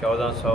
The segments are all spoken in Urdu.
1400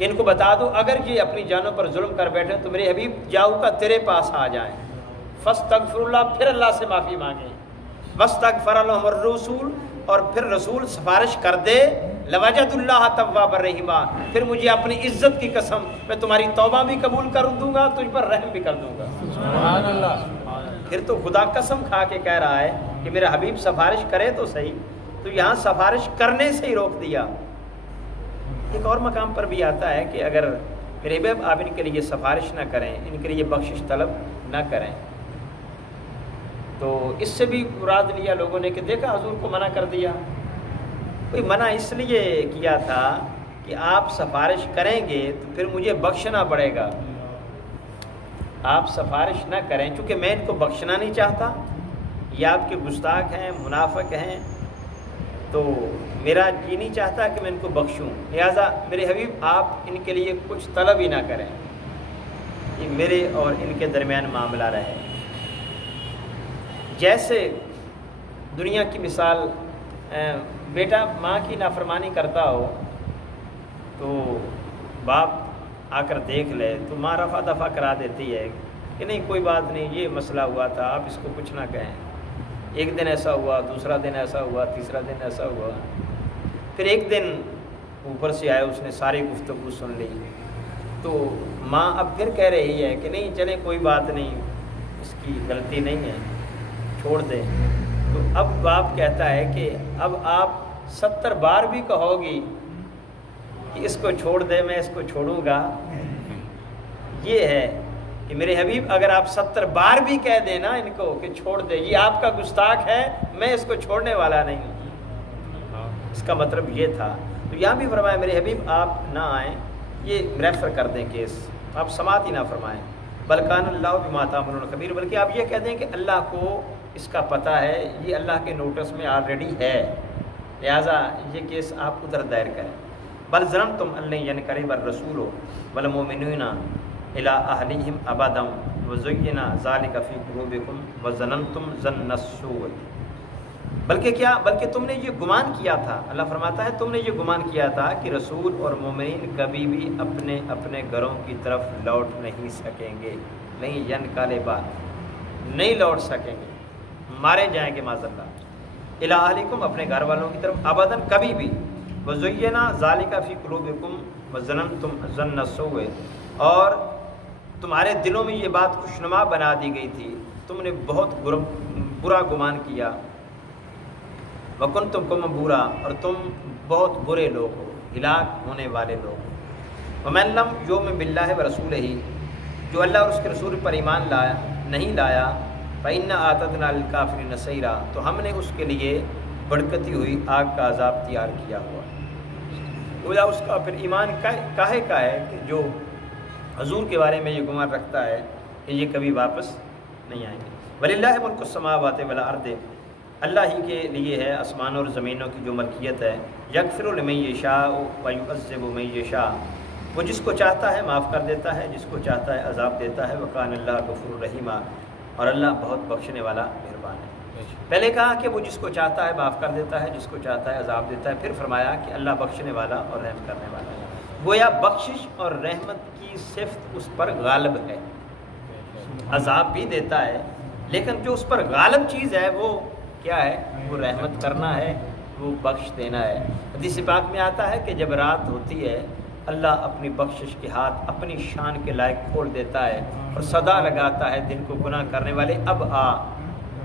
کہ ان کو بتا دو اگر یہ اپنی جانوں پر ظلم کر بیٹھے تو میرے حبیب جاؤ کا تیرے پاس آ جائیں، فاستغفر اللہ، پھر اللہ سے معافی مانگیں، واستغفر لهم الرسول، اور پھر رسول سفارش کر دے، لوجد اللہ توابا رحیما، پھر مجھے اپنی عزت کی قسم میں تمہاری توبہ بھی قبول کر دوں گا، تجھ پر رحم بھی کر دوں گا۔ سبحان اللہ۔ پھر تو خدا قسم کھا کے کہہ رہا ہے کہ میرا حبیب سفارش کرے تو صحیح، تو یہاں سفارش کرنے سے ہی روک دیا۔ ایک اور مقام پر بھی آتا ہے کہ اگر میرے حبیب آپ ان کے لیے سفارش نہ کریں، ان کے لیے بخشش طلب نہ کریں، تو اس سے بھی مراد لیا لوگوں نے کہ دیکھا حضور کو منع کر دیا۔ کوئی منع اس لیے کیا تھا کہ آپ سفارش کریں گے تو پھر مجھے بخشنا پڑے گا، آپ سفارش نہ کریں چونکہ میں ان کو بخشنا نہیں چاہتا، یہ آپ کے گستاخ ہیں، منافق ہیں، تو میرا جی نہیں چاہتا کہ میں ان کو بخشوں، لہٰذا میرے حبیب آپ ان کے لیے کچھ طلب ہی نہ کریں، یہ میرے اور ان کے درمیان معاملہ رہے۔ جیسے دنیا کی مثال، بیٹا ماں کی نافرمانی کرتا ہو تو باپ آ کر دیکھ لے تو ماں رفع دفع کرا دیتی ہے کہ نہیں کوئی بات نہیں، یہ مسئلہ ہوا تھا، آپ اس کو کچھ نہ کہیں۔ ایک دن ایسا ہوا، دوسرا دن ایسا ہوا، تیسرا دن ایسا ہوا، پھر ایک دن اوپر سے آئے، اس نے ساری گفتگو سن لی، تو ماں اب پھر کہہ رہی ہے کہ نہیں چلیں کوئی بات نہیں، اس کی غلطی نہیں ہے، چھوڑ دیں۔ تو اب باپ کہتا ہے کہ اب آپ 70 بار بھی کہو گی کہ اس کو چھوڑ دے، میں اس کو چھوڑوں گا، یہ ہے کہ میرے حبیب اگر آپ 70 بار بھی کہہ دیں نا ان کو کہ چھوڑ دے، یہ آپ کا گستاخ ہے، میں اس کو چھوڑنے والا نہیں ہوں۔ اس کا مطلب یہ تھا۔ تو یہاں بھی فرمایا میرے حبیب آپ نہ آئیں، یہ ریفر کر دیں کیس، آپ سماعت ہی نہ فرمائیں، بلکان اللہ بما تعملون خبیر، بلکہ آپ یہ کہہ دیں کہ اللہ کو اس کا پتہ ہے، یہ اللہ کے نوٹس میں آلریڈی ہے، لہٰذا یہ کیس آپ ادھر دائر کریں۔ بل ظننتم ان لن ينقلب الرسول والمؤمنون الى اہلہم ابدا وزین ذلک فی قلوبکم وظننتم ظن السوء، بلکہ تم نے یہ گمان کیا تھا، اللہ فرماتا ہے تم نے یہ گمان کیا تھا کہ رسول اور مومنین کبھی بھی اپنے اپنے گھروں کی طرف لوٹ نہیں سکیں گے، نہیں ینقلبا، نہیں لوٹ سکیں گے، مارے جائیں گے معاذ اللہ، الی اہلکم، اپنے گھر والوں کی طرف، ابداً، کبھی بھی، وزینا ذالک فی قلوبکم وظننتم ظن السوء، اور تمہارے دلوں میں یہ بات خوشنما بنا دی گئی تھی، تم نے بہت برا گمان کیا، وکنتم قوما برا، اور تم بہت برے لوگ ہو، ہلاک ہونے والے لوگ ہو، ومن لم یؤمن باللہ ورسولہ، جو اللہ اور اس کے رسول پر ایمان نہیں لایا، فإنا أعتدنا للكافرين سعيرا، تو ہم نے اس کے لیے بڑھکتی ہوئی آگ کا عذاب تیار کیا ہوا۔ گویا اس کا پھر ایمان کاہے کا ہے کہ جو حضور کے بارے میں یہ گمان رکھتا ہے کہ یہ کبھی واپس نہیں آئیں گے۔ وَلِلَّهِ مُلْكُ السَّمَاوَاتِ وَالْأَرْضِ، اللہ ہی کے لیے ہے آسمانوں اور زمینوں کی جو ملکیت ہے، یغفر لمن یشاء ویعذب من یشاء، وہ جس کو چاہتا ہے معاف کر دیتا ہے، جس کو چاہتا ہے عذاب دیتا ہے، وکان اللہ غفور رحیما، اور اللہ بہت بخشنے والا مہربان ہے۔ پہلے کہا کہ وہ جس کو چاہتا ہے معاف کر دیتا ہے، جس کو چاہتا ہے عذاب دیتا ہے، پھر فرمایا کہ اللہ بخشنے والا اور رحم کرنے والا ہے۔ گویا بخشش اور رحمت کی صفت اس پر غالب ہے، عذاب بھی دیتا ہے لیکن جو اس پر غالب چیز ہے وہ کیا ہے؟ وہ رحمت کرنا ہے، وہ بخش دینا ہے۔ حدیث پاک میں آتا ہے کہ جب رات ہوتی ہے اللہ اپنی بخشش کے ہاتھ اپنی شان کے لائق کھول دیتا ہے اور صدا لگاتا ہے دن کو گناہ کرنے والے، اب آ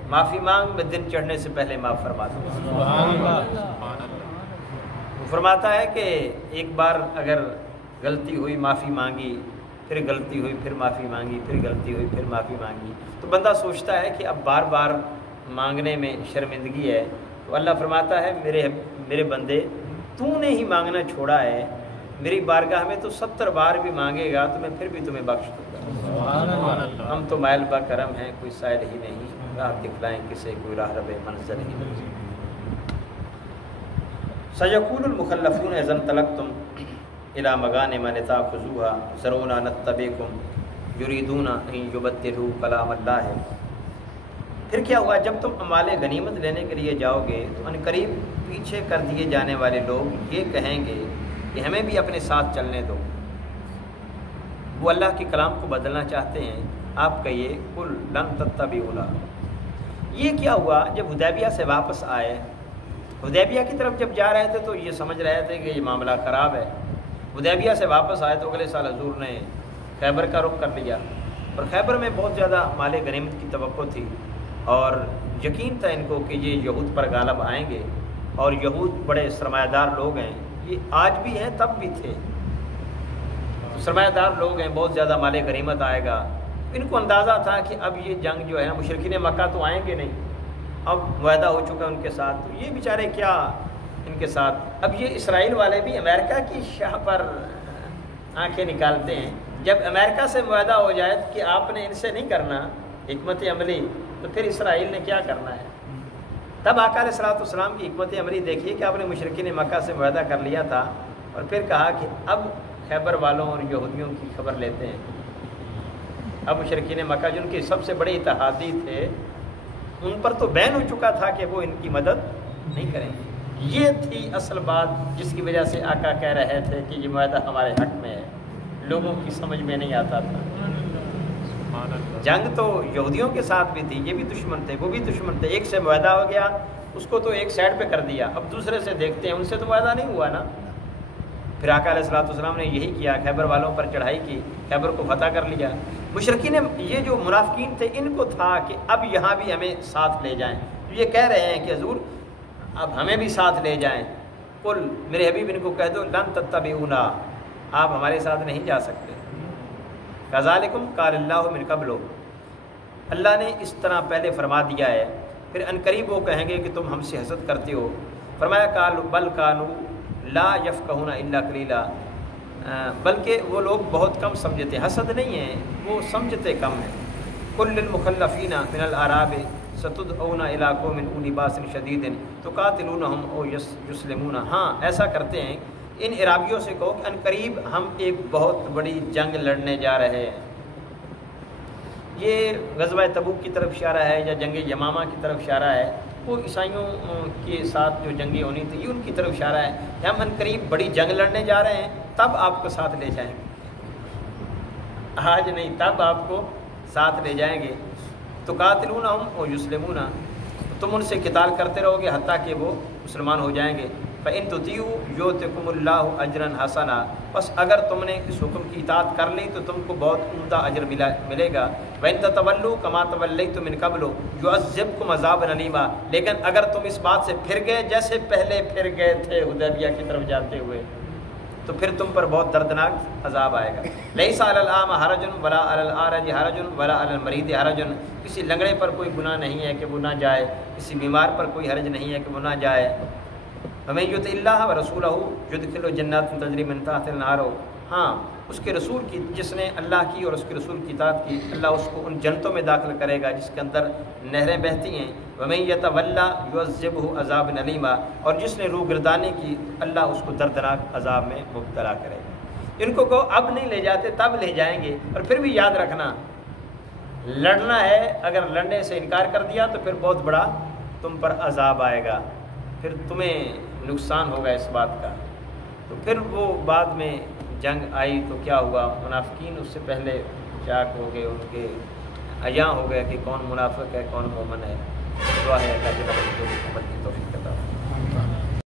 معافی مانگ، میں دن چڑھنے سے پہلے معاف فرما دوں گا۔ وہ فرماتا ہے کہ ایک بار اگر غلطی ہوئی معافی مانگی، پھر غلطی ہوئی پھر معافی مانگی، پھر غلطی ہوئی پھر معافی مانگی، تو بندہ سوچتا ہے کہ اب بار بار مانگنے میں شرمندگی ہے، تو اللہ فرماتا ہے میرے بندے تو نے ہی مانگنا چھوڑا ہے، میری بارگاہ میں تو 70 بار بھی مانگے گا تو میں پھر بھی تمہیں بخش دوں گا۔ ہم تو مائل با کرم ہیں، کوئی سائل ہی نہیں، راہ دکھلائیں کسے کوئی راہ رب منزل ہی نہیں۔ سیقول المخلفون اذا انطلقتم الى مغانم لتاخذوها ذرونا نتبعكم یریدون ان یبدلوا کلام اللہ۔ پھر کیا ہوا؟ جب تم اموال غنیمت لینے کے لیے جاؤ گے تو ان قریب پیچھے کر دیے جانے والے لوگ یہ کہیں گے کہ ہمیں بھی اپنے ساتھ چلنے دو، وہ اللہ کے کلام کو بدلنا چاہتے ہیں، آپ کہیے قل لن تتبعونا۔ یہ کیا ہوا؟ جب حدیبیہ سے واپس آئے، حدیبیہ کی طرف جب جا رہے تھے تو یہ سمجھ رہے تھے کہ یہ معاملہ خراب ہے۔ حدیبیہ سے واپس آئے تو اگلے سال حضور نے خیبر کا رخ کر لیا، اور خیبر میں بہت زیادہ مال غنیمت کی توقع تھی، اور یقین تھا ان کو کہ یہ یہود پر غالب آئیں گے، اور یہود بڑے سرمایہ دار لوگ ہیں، یہ آج بھی ہیں تب بھی تھے، سرمایہ دار لوگ ہیں، بہت زیادہ مال غنیمت آئے گا۔ ان کو اندازہ تھا کہ اب یہ جنگ جو ہے نا، مشرکین مکہ تو آئیں گے نہیں، اب معاہدہ ہو چکا ان کے ساتھ، تو یہ بیچارے کیا ان کے ساتھ۔ اب یہ اسرائیل والے بھی امریکہ کی شاہ پر آنکھیں نکالتے ہیں، جب امریکہ سے معاہدہ ہو جائے کہ آپ نے ان سے نہیں کرنا حکمت عملی، تو پھر اسرائیل نے کیا کرنا ہے؟ تب آقا علیہ الصلوۃ والسلام کی حکمت عملی دیکھیے کہ آپ نے مشرکین مکہ سے معاہدہ کر لیا تھا، اور پھر کہا کہ اب خیبر والوں اور یہودیوں کی خبر لیتے ہیں۔ اب مشرکین مکہ جن کے سب سے بڑے اتحادی تھے، ان پر تو بین ہو چکا تھا کہ وہ ان کی مدد نہیں کریں گے۔ یہ تھی اصل بات جس کی وجہ سے آقا کہہ رہے تھے کہ یہ معاہدہ ہمارے حق میں ہے، لوگوں کی سمجھ میں نہیں آتا تھا۔ جنگ تو یہودیوں کے ساتھ بھی تھی، یہ بھی دشمن تھے، وہ بھی دشمن تھے، ایک سے معاہدہ ہو گیا اس کو تو ایک سائڈ پہ کر دیا، اب دوسرے سے دیکھتے ہیں، ان سے تو معاہدہ نہیں ہوا نا۔ پھر آقا علیہ الصلوۃ والسلام نے یہی کیا، خیبر والوں پر چڑھائی کی، خیبر کو فتح کر لیا۔ مشرکین یہ جو منافقین تھے ان کو تھا کہ اب یہاں بھی ہمیں ساتھ لے جائیں، یہ کہہ رہے ہیں کہ حضور اب ہمیں بھی ساتھ لے جائیں۔ قل میرے حبیب ان کو کہہ دو لن تتبعونا، آپ ہمارے ساتھ نہیں جا سکتے۔ کذالکم قال اللہ من قبل، اللہ نے اس طرح پہلے فرما دیا ہے، پھر عنقریب وہ کہیں گے کہ تم ہم سے حسد کرتے ہو۔ فرمایا قال بل کانوا لا یفقہون الا قلیلا، بلکہ وہ لوگ بہت کم سمجھتے، حسد نہیں ہے، وہ سمجھتے کم ہیں۔ قل للمخلفین من الاعراب ستدعون الی قوم اولی باس شدید تقاتلونہم او یسلمون، ہاں ایسا کرتے ہیں، ان عرابیوں سے کہو کہ عنقریب ہم ایک بہت بڑی جنگ لڑنے جا رہے ہیں۔ یہ غزوہ تبوک کی طرف اشارہ ہے یا جنگ یمامہ کی طرف اشارہ ہے، وہ عیسائیوں کے ساتھ جو جنگیں ہونی تھی یہ ان کی طرف اشارہ ہے کہ ہم عنقریب بڑی جنگ لڑنے جا رہے ہیں، تب آپ کو ساتھ لے جائیں گے، آج نہیں، تب آپ کو ساتھ لے جائیں گے۔ تو قاتلونہم او یسلمون، تم ان سے قتال کرتے رہو گے حتیٰ کہ وہ مسلمان ہو جائیں گے۔ فَإِن تُطِيعُوا يُؤْتِكُمُ اللَّهُ أَجْرًا حَسَنًا، بس اگر تم نے اس حکم کی اطاعت کر لی تو تم کو بہت عمدہ اجر ملے گا۔ وَإِن تَتَوَلُّوا كَمَا تَوَلَّيْتُم مِّن قَبْلُ يُعَذِّبْكُمْ عَذَابًا أَلِيمًا، لیکن اگر تم اس بات سے پھر گئے جیسے پہلے پھر گئے تھے حدیبیہ کی طرف جاتے ہوئے، تو پھر تم پر بہت دردناک عذاب آئے گا۔ لَيْسَ عَلَى الْأَعْمَى حَرَجٌ وَلَا عَلَى الْأَعْرَجِ حَرَجٌ وَلَا عَلَى الْمَرِيضِ حَرَجٌ، کسی لنگڑے پر کوئی گناہ نہیں ہے کہ وہ نہ جائے، کسی بیمار پر کوئی حرج نہیں ہے کہ وہ نہ جائے۔ وَمَن يُطِعِ اللَّهَ وَرَسُولَهُ يُدْخِلْهُ جَنَّاتٍ تَجْرِي مِن تَحْتِهَا الْأَنْهَارُ، ہاں اس کے رسول کی، جس نے اللہ کی اور اس کے رسول کی اطاعت کی، اللہ اس کو ان جنتوں میں داخل کرے گا جس کے اندر نہریں بہتی ہیں۔ وَمَن يَتَوَلَّ يُعَذِّبْهُ عَذَابًا أَلِيمًا، اور جس نے روگردانی کی اللہ اس کو دردناک عذاب میں مبتلا کرے گا۔ ان کو کہو اب نہیں لے جاتے تب لے جائیں گے، اور پھر بھی یاد رکھنا لڑنا ہے، اگر لڑنے سے انکار کر دیا تو پھر بہت بڑا تم پر عذاب آئے گا، پھر تمہیں نقصان ہوگا اس بات کا۔ تو پھر وہ بعد میں جنگ آئی تو کیا ہوا، منافقین اس سے پہلے چاک ہو گئے، ان کے عیاں ہو گئے کہ کون منافق ہے کون مومن ہے۔ دعا ہے اللہ جل وعلا کی توفیق